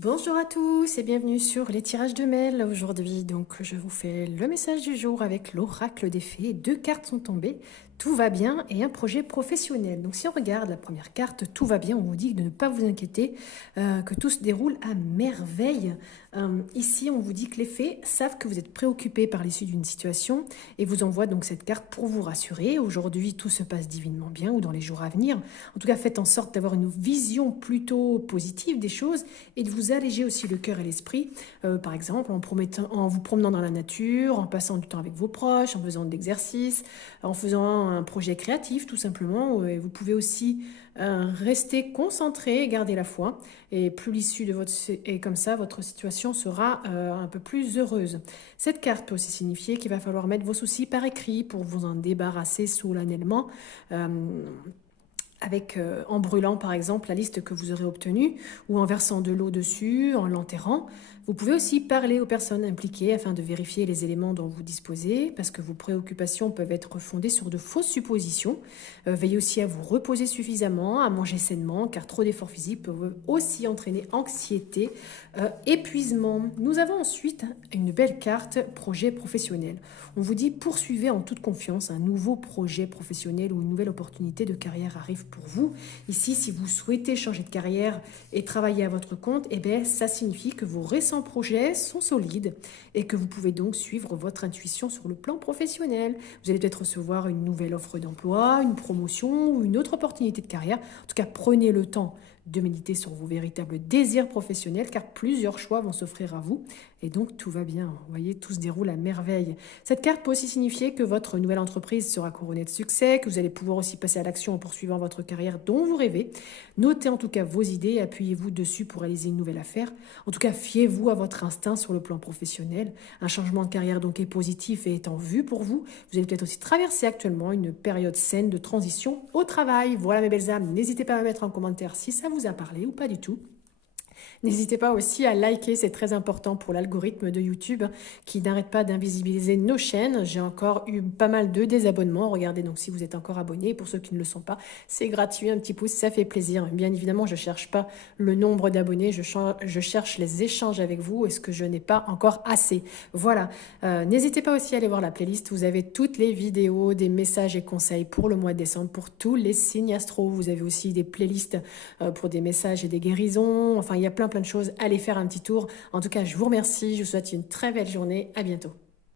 Bonjour à tous et bienvenue sur les tirages de mail. Aujourd'hui, donc, je vous fais le message du jour avec l'oracle des fées. Deux cartes sont tombées. Tout va bien et un projet professionnel. Donc, si on regarde la première carte, tout va bien. On vous dit de ne pas vous inquiéter, que tout se déroule à merveille. Ici, on vous dit que les fées savent que vous êtes préoccupé par l'issue d'une situation et vous envoient donc cette carte pour vous rassurer. Aujourd'hui, tout se passe divinement bien ou dans les jours à venir. En tout cas, faites en sorte d'avoir une vision plutôt positive des choses et de vous alléger aussi le cœur et l'esprit, par exemple en vous promenant dans la nature, en passant du temps avec vos proches, en faisant de l'exercice, en faisant un projet créatif tout simplement. Et vous pouvez aussi rester concentré, garder la foi, et plus l'issue de votre et comme ça votre situation sera un peu plus heureuse. Cette carte peut aussi signifier qu'il va falloir mettre vos soucis par écrit pour vous en débarrasser solennellement. Euh, en brûlant par exemple la liste que vous aurez obtenue ou en versant de l'eau dessus, en l'enterrant. Vous pouvez aussi parler aux personnes impliquées afin de vérifier les éléments dont vous disposez parce que vos préoccupations peuvent être fondées sur de fausses suppositions. Veillez aussi à vous reposer suffisamment, à manger sainement car trop d'efforts physiques peuvent aussi entraîner anxiété, épuisement. Nous avons ensuite une belle carte projet professionnel. On vous dit poursuivez en toute confiance, un nouveau projet professionnel ou une nouvelle opportunité de carrière arrive pour vous. Ici, si vous souhaitez changer de carrière et travailler à votre compte, eh bien, ça signifie que vos récents projets sont solides et que vous pouvez donc suivre votre intuition sur le plan professionnel. Vous allez peut-être recevoir une nouvelle offre d'emploi, une promotion ou une autre opportunité de carrière. En tout cas, prenez le temps de méditer sur vos véritables désirs professionnels car plusieurs choix vont s'offrir à vous et donc tout va bien. Vous voyez, tout se déroule à merveille. Cette carte peut aussi signifier que votre nouvelle entreprise sera couronnée de succès, que vous allez pouvoir aussi passer à l'action en poursuivant votre carrière dont vous rêvez. Notez en tout cas vos idées et appuyez-vous dessus pour réaliser une nouvelle affaire. En tout cas, fiez-vous à votre instinct sur le plan professionnel. Un changement de carrière donc est positif et est en vue pour vous. Vous allez peut-être aussi traverser actuellement une période saine de transition au travail. Voilà mes belles âmes, n'hésitez pas à me mettre en commentaire si ça vous a parlé ou pas du tout. N'hésitez pas aussi à liker, c'est très important pour l'algorithme de YouTube qui n'arrête pas d'invisibiliser nos chaînes. J'ai encore eu pas mal de désabonnements. Regardez donc si vous êtes encore abonné. Pour ceux qui ne le sont pas, c'est gratuit, un petit pouce, ça fait plaisir. Bien évidemment, je ne cherche pas le nombre d'abonnés, je cherche les échanges avec vous. Est-ce que je n'ai pas encore assez? Voilà. N'hésitez pas aussi à aller voir la playlist. Vous avez toutes les vidéos, des messages et conseils pour le mois de décembre pour tous les signes astro. Vous avez aussi des playlists pour des messages et des guérisons. Enfin, il y a plein de choses. Allez faire un petit tour. En tout cas, je vous remercie. Je vous souhaite une très belle journée. À bientôt.